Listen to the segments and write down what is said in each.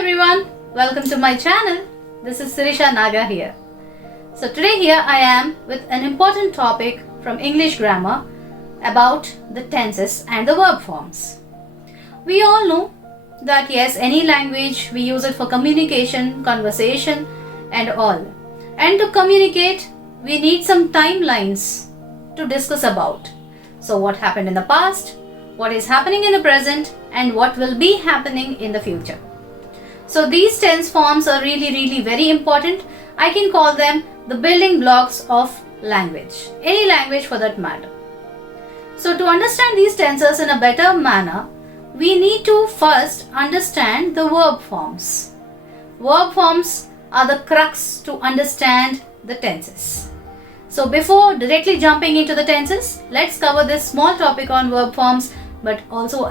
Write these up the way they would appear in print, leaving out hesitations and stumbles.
everyone, welcome to my channel. This is Sirisha Naga here. So today here I am with an important topic from English grammar about the tenses and the verb forms. We all know that yes, any language we use it for communication, conversation and all. And to communicate we need some timelines to discuss about. So what happened in the past, what is happening in the present and what will be happening in the future. So these tense forms are really very important. I can call them the building blocks of language, any language for that matter. So to understand these tenses in a better manner, we need to first understand the verb forms. Verb forms are the crux to understand the tenses. So before directly jumping into the tenses, let's cover this small topic on verb forms, but also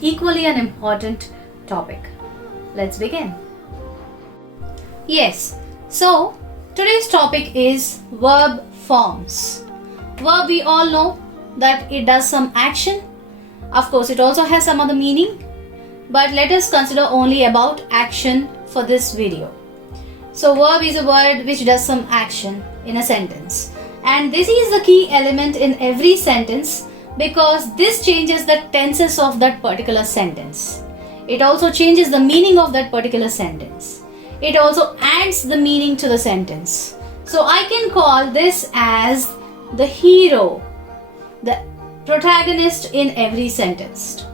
equally an important topic. Let's begin. Yes, so today's topic is verb forms. Verb, we all know that it does some action. Of course, it also has some other meaning, but let us consider only about action for this video. So verb is a word which does some action in a sentence, and this is the key element in every sentence because this changes the tenses of that particular sentence. It also changes the meaning of that particular sentence. It also adds the meaning to the sentence. So I can call this as the hero, the protagonist in every sentence.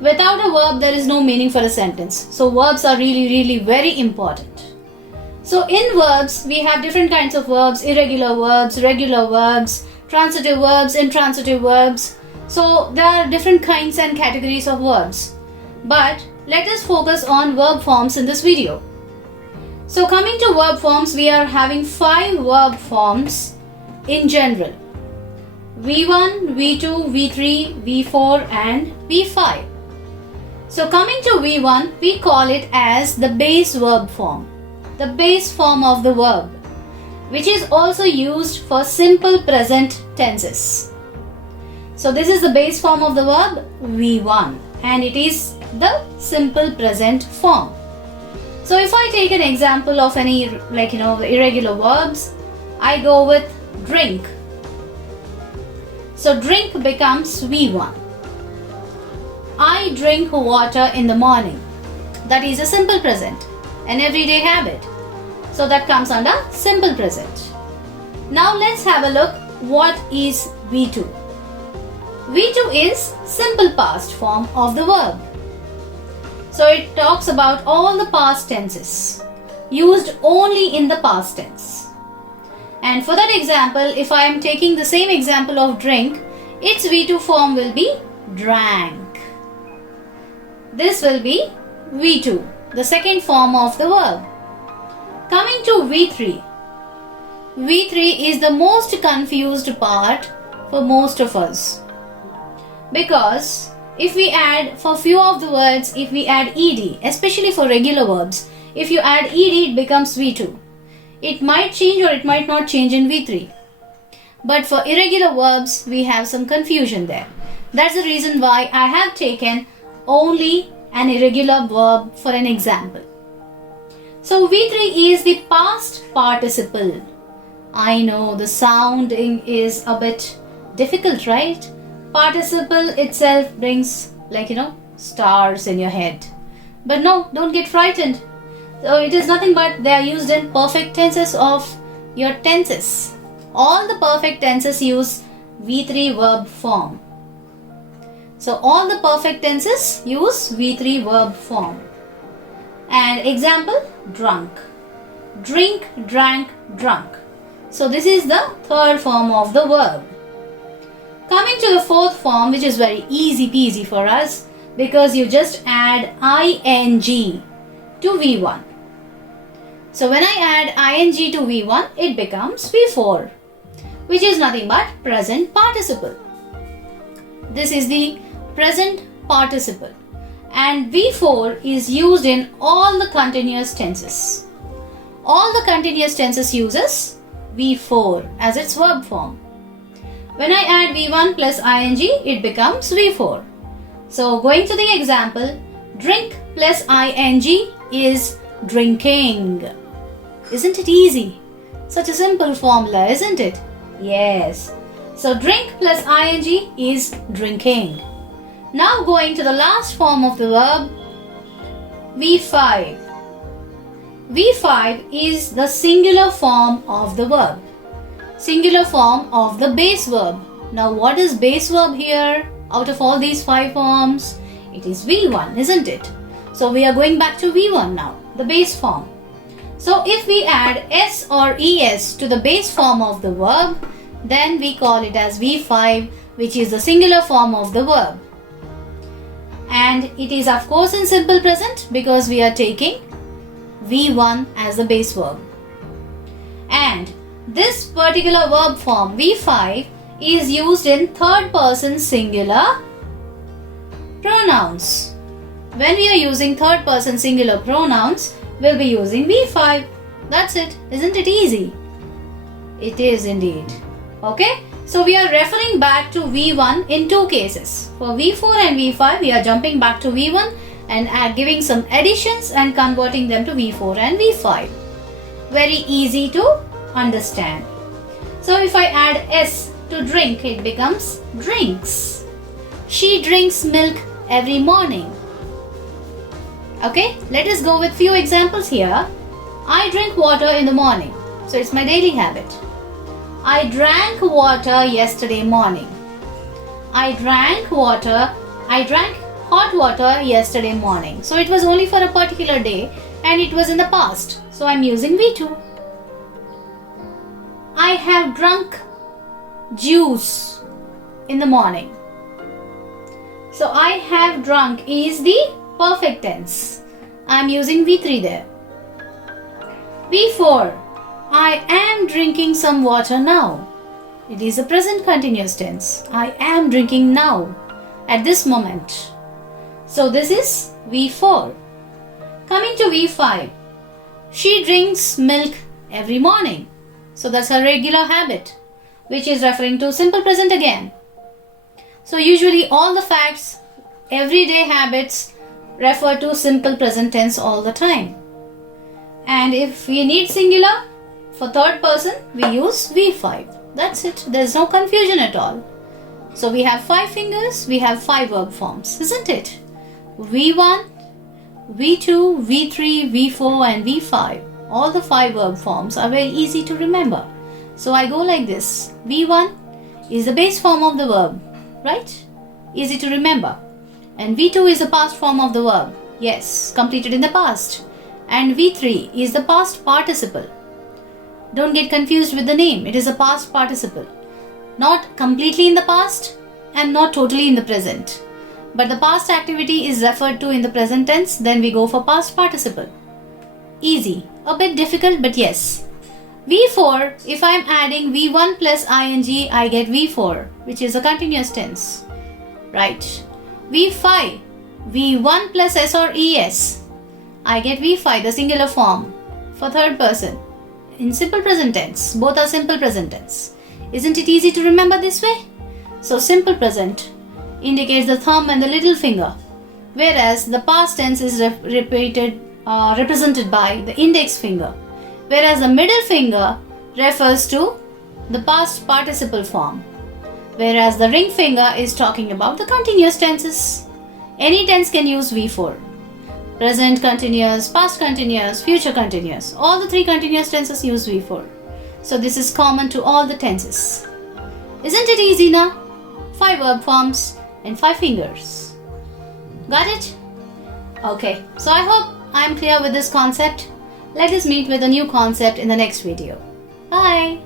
Without a verb, there is no meaning for a sentence. So verbs are really very important. So in verbs, we have different kinds of verbs: irregular verbs, regular verbs, transitive verbs, intransitive verbs. So there are different kinds and categories of verbs. But let us focus on verb forms in this video. So coming to verb forms, we are having 5 verb forms in general: V1, V2, V3, V4 and V5. So coming to V1, we call it as the base verb form, the base form of the verb, which is also used for simple present tenses. So this is the base form of the verb V1 and it is the simple present form. So if I take an example of any irregular verbs, I go with drink. So drink becomes V1. I drink water in the morning. That is a simple present, an everyday habit. So that comes under simple present. Now let's have a look what is V2. V2 is simple past form of the verb. So it talks about all the past tenses, used only in the past tense. And for that example, if I am taking the same example of drink, its V2 form will be drank. This will be V2, the second form of the verb. Coming to V3. V3 is the most confused part for most of us. Because if we add, for few of the words, if we add ed, especially for regular verbs, if you add ed, it becomes V2. It might change or it might not change in V3. But for irregular verbs, we have some confusion there. That's the reason why I have taken only an irregular verb for an example. So V3 is the past participle. I know the sounding is a bit difficult, right? Participle itself brings stars in your head. But no, don't get frightened. So it is nothing but they are used in perfect tenses of your tenses. All the perfect tenses use V3 verb form. So all the perfect tenses use V3 verb form. And example, drunk. Drink, drank, drunk. So this is the third form of the verb. Coming to the fourth form, which is very easy peasy for us because you just add ing to V1. So when I add ing to V1, it becomes V4, which is nothing but present participle. This is the present participle. And V4 is used in all the continuous tenses. All the continuous tenses uses V4 as its verb form. When I add V1 plus ing, it becomes V4. So going to the example, Drink plus ing is drinking. Isn't it easy? Such a simple formula, isn't it? Yes. So drink plus ing is drinking. Now going to the last form of the verb, V5. V5 is the singular form of the verb. Singular form of the base verb. Now what is base verb here? Out of all these 5 forms, it is V1, isn't it? So we are going back to V1 now, the base form. So if we add S or ES to the base form of the verb, then we call it as V5, which is the singular form of the verb. And it is of course in simple present because we are taking V1 as the base verb. And this particular verb form V5 is used in third person singular pronouns. When we are using third person singular pronouns, we'll be using V5. That's it. Isn't it easy? It is indeed. Okay? So we are referring back to V1 in 2 cases. For V4 and V5, we are jumping back to V1 and giving some additions and converting them to V4 and V5. Very easy to understand. So if I add S to drink, it becomes drinks. She drinks milk every morning. Okay, let us go with few examples here. I drink water in the morning. So it's my daily habit. I drank water yesterday morning. I drank hot water yesterday morning. So it was only for a particular day and it was in the past. So I'm using V2. I have drunk juice in the morning. So I have drunk is the perfect tense. I'm using V3 there. V4. I am drinking some water now. It is a present continuous tense. I am drinking now, at this moment. So this is V4. Coming to V5. She drinks milk every morning. So that's her regular habit, which is referring to simple present again. So usually all the facts, everyday habits refer to simple present tense all the time. And if we need singular, for third person, we use V5. That's it. There's no confusion at all. So we have 5 fingers, we have 5 verb forms, isn't it? V1, V2, V3, V4 and V5. All the 5 verb forms are very easy to remember. So I go like this. V1 is the base form of the verb, right? Easy to remember. And V2 is the past form of the verb. Yes, completed in the past. And V3 is the past participle. Don't get confused with the name. It is a past participle. Not completely in the past and not totally in the present. But the past activity is referred to in the present tense, then we go for past participle. Easy. A bit difficult, but yes. V4, if I am adding V1 plus ing, I get V4, which is a continuous tense. Right. V5, V1 plus S or ES. I get V5, the singular form, for third person. In simple present tense. Both are simple present tense. Isn't it easy to remember this way? So simple present indicates the thumb and the little finger, whereas the past tense is represented by the index finger, whereas the middle finger refers to the past participle form, whereas the ring finger is talking about the continuous tenses. Any tense can use V4. Present continuous, past continuous, future continuous. All the 3 continuous tenses use V4. So this is common to all the tenses. Isn't it easy now? 5 verb forms and 5 fingers. Got it? Okay, so I hope I'm clear with this concept. Let us meet with a new concept in the next video. Bye!